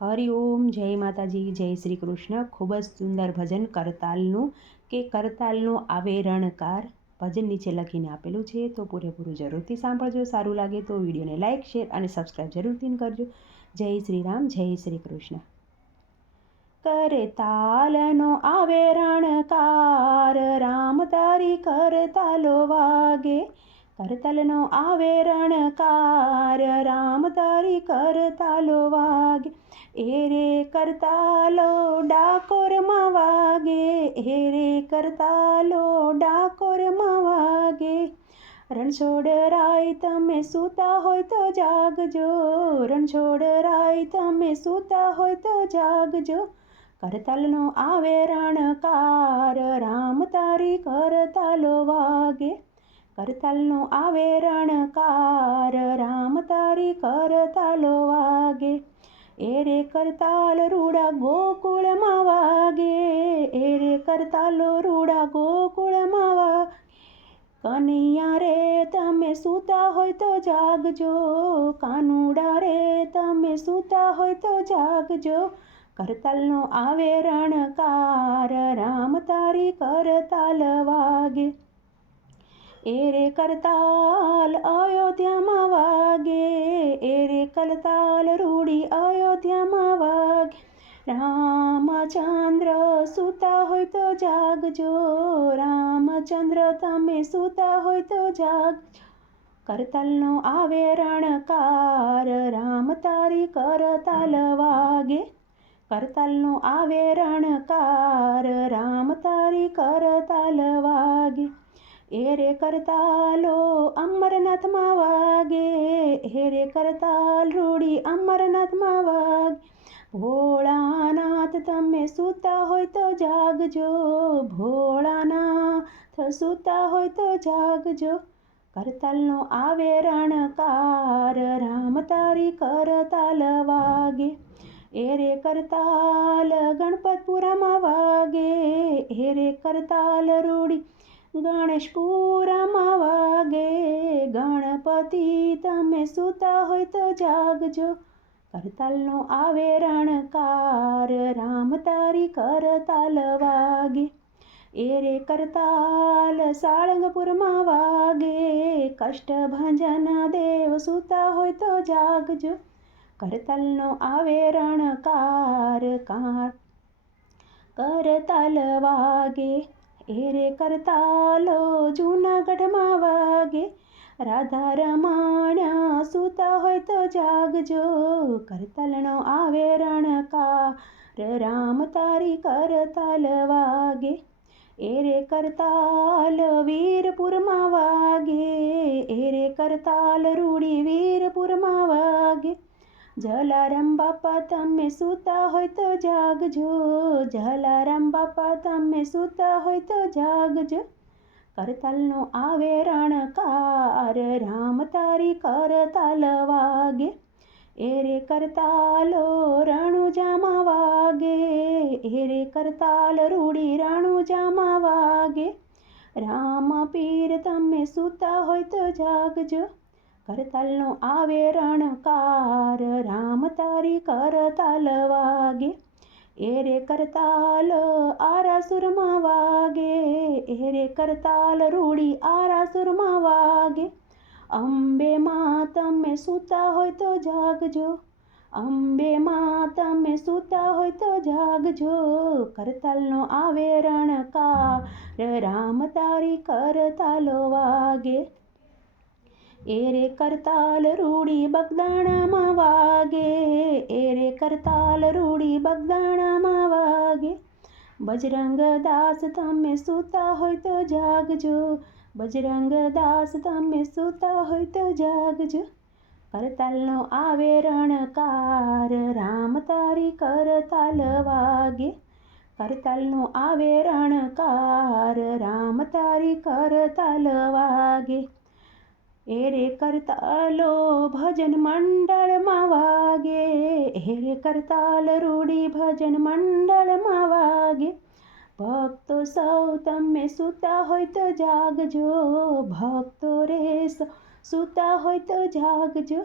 હરિઓમ જય માતાજી, જય શ્રી કૃષ્ણ. ખૂબ જ સુંદર ભજન કરતાલનું કે કરતાલનું આવે રણકાર ભજન નીચે લખીને આપેલું છે, તો પૂરેપૂરું જરૂરથી સાંભળજો. સારું લાગે તો વિડીયોને લાઇક શેર અને સબસ્ક્રાઈબ જરૂરથી કરજો. જય શ્રી રામ, જય શ્રી કૃષ્ણ. કરતાલનો આવે રણકાર રામ તારી કરતાલો વાગે કરતાલનો આવે રણકાર રામ તારી કરતાલો વાગે. એ રે કરતાલો ડાકોરમાં વાગે. એ રે કરતાલો ડાકોરમાં વાગે. રણછોડરાય તમે સૂતા હોય તો જાગજો. રણછોડરાય તમે સૂતા હોય તો જાગજો. કરતાલનો આવે રણકાર રામ તારી કરતાલો વાગે. કરતાલનો આવે રણકાર રામ તારી કરતાલો વાગે. એ રે કરતાલ રૂડા ગોકુળમાં વાગે. એ રે કરતાલો રૂડા ગોકુળમાં વાગે. કનૈયા રે, તમે સૂતા હોય તો જાગજો. કાનુડા રે, તમે સૂતા હોય તો જાગજો. કરતાલનો આવે રણકાર રામ તારી કરતાલ વાગે. એ રે કરતાલ અયોધ્યામાં વાગે એ રે કરતાલ રૂડી અયોધ્યામાં વાગે. રામચંદ્ર સૂતા હોય તો જાગજો, રામચંદ્ર તમે સૂતા હોય તો જાગજો કરતલનો આવે રણકાર રામ તારી કરતાલ વાગે. કરતલનો આવે રણકાર રામ તારી કરતાલ વાગે. એ રે કરતાલો અમરનાથમાં વાગે હેરે કરતાલ રૂડી અમરનાથમાં વાગે ભોળાનાથ તમે સૂતા હોય તો જાગજો ભોળાનાથ સૂતા હોય તો જાગજો કરતાલનો આવે રણકાર રામ તારી કરતાલ વાગે એરે કરતાલ ગણપતપુરામાં વાગે હેરે કરતાલ રૂડી ગણેશપુરામાં વાગે. ગણપતિ તમે સૂતા હોય તો જાગજો. કરતાલનો આવે રણકાર રામ તારી કરતાલ વાગે. એ રે કરતાલ સાળંગપુરમાં વાગે. કષ્ટ ભંજન દેવ સૂતા હોય તો જાગજો. કરતાલનો આવે રણકાર કાર કરતાલ વાગે. એ રે કરતાલો જૂનાગઢમાં વાગે. રાધા રમાણ્યા સૂતા હોય તો જાગજો. કરતાલનો આવે રણકાર, રામ તારી કરતાલ વાગે. એ રે કરતાલ વીરપુરમાં વાગે. એ રે કરતાલ રૂડી વીરપુરમાં વાગે. જલારામ બાપા તમે સૂતા હોય તો જાગજો. જલારામ બાપા તમે સૂતા હોય તો જાગજો. કરતાલનો આવે રણકાર રામ તારી કરતાલ વાગે. એ રે કરતાલો રણુજામાં વાગે. એ રે કરતાલ રૂડી રણુજામાં વાગે. રામ પીર તમે સૂતા હોય તો જાગજો. કરતાલનો આવે રણકાર રામ તારી કરતાલ વાગે, એરે કરતાલ આરાસુરમાં વાગે, એરે કરતાલ રૂડી આરાસુરમાં વાગે. અંબે માં તમે સૂતા હોય તો જાગજો, અંબે માં તમે સૂતા હોય તો જાગજો કરતાલનો આવે રણકાર રામ તારી કરતાલ વાગે. એ રે કરતાલ રૂડી બગદાણામાં વાગે, એરે કરતાલ રૂડી બગદાણામાં વાગે. બજરંગ દાસ તમે સૂતા હોય તો જાગજો, બજરંગ દાસ તમે સૂતા હોય તો જાગજો. કરતાલનો આવે રણકાર રામ તારી કરતાલ વાગે. કરતાલનો આવે રણકાર રામ તારી કરતાલ વાગે. એ રે કરતાલો ભજન મંડળમાં વાગે. રે કરતાલ રૂડી ભજન મંડળમાં વાગે. ભક્તો સૌ તમે સૂતા હોય તો જાગજો. ભક્તો રે સૂતા હોય તો જાગજો.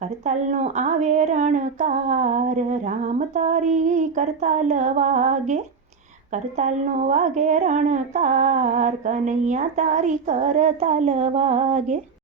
કરતાલનો આવે રણકાર રામ તારી કરતાલ વાગે. કરતાલનો વાગે રણકાર કનૈયા તારી કરતાલ વાગે.